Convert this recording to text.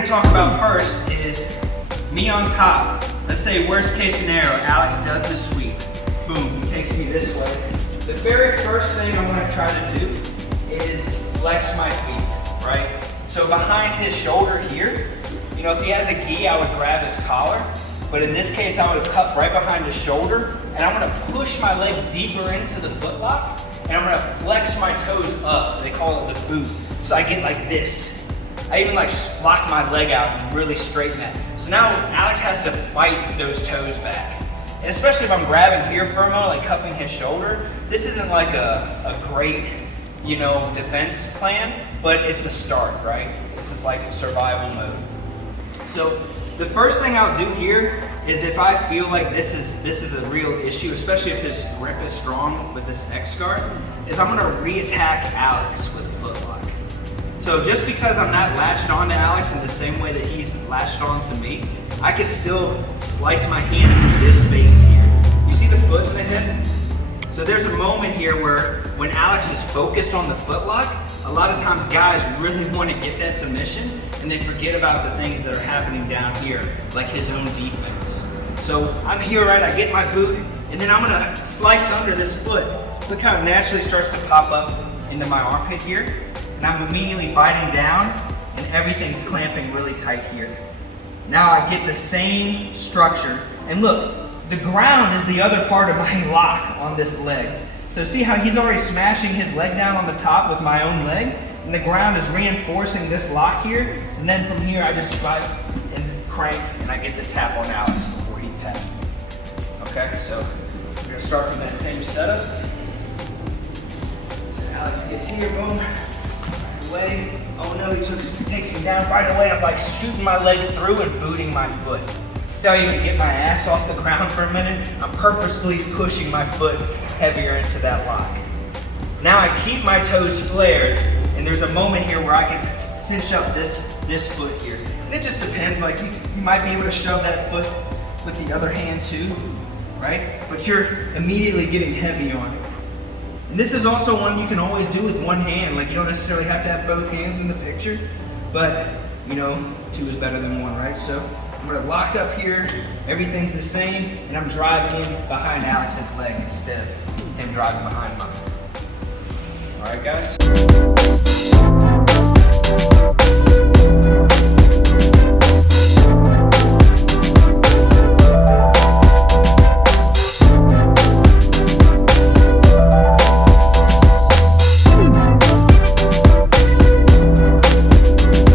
gonna talk about first is me on top. Let's say worst case scenario, Alex does the sweep. Boom, he takes me this way. The very first thing I'm gonna try to do is flex my feet, right? So behind his shoulder here, you know, if he has a gi, I would grab his collar. But in this case, I would cup right behind his shoulder, and I'm gonna push my leg deeper into the footlock, and I'm gonna flex my toes up. They call it the boot. So I get like this. I even like lock my leg out and really straighten that. So now Alex has to fight those toes back. And especially if I'm grabbing here firmly, like cupping his shoulder, this isn't like a great, you know, defense plan, but it's a start, right? This is like survival mode. So the first thing I'll do here is if I feel like this is a real issue, especially if his grip is strong with this X guard, is I'm gonna re-attack Alex with a footlock. So just because I'm not latched on to Alex in the same way that he's latched on to me, I can still slice my hand into this space here. You see the foot and the hip? So there's a moment here where when Alex is focused on the footlock, a lot of times guys really want to get that submission and they forget about the things that are happening down here, like his own defense. So I'm here, right, I get my boot, and then I'm gonna slice under this foot. Look how it naturally starts to pop up into my armpit here. And I'm immediately biting down and everything's clamping really tight here. Now I get the same structure, and look, the ground is the other part of my lock on this leg. So see how he's already smashing his leg down on the top with my own leg, and the ground is reinforcing this lock here. So then from here I just bite and crank, and I get the tap on Alex before he taps me. Okay, so we're gonna start from that same setup. So Alex gets here, boom. Way. Oh no, he takes me down right away. I'm like shooting my leg through and booting my foot. See how you can get my ass off the ground for a minute? I'm purposefully pushing my foot heavier into that lock. Now I keep my toes flared, and there's a moment here where I can cinch up this foot here. And it just depends, like you might be able to shove that foot with the other hand too, right? But you're immediately getting heavy on it. And this is also one you can always do with one hand. Like you don't necessarily have to have both hands in the picture, but you know, two is better than one, right? So I'm gonna lock up here, everything's the same, and I'm driving in behind Alex's leg instead of him driving behind mine. All right, guys?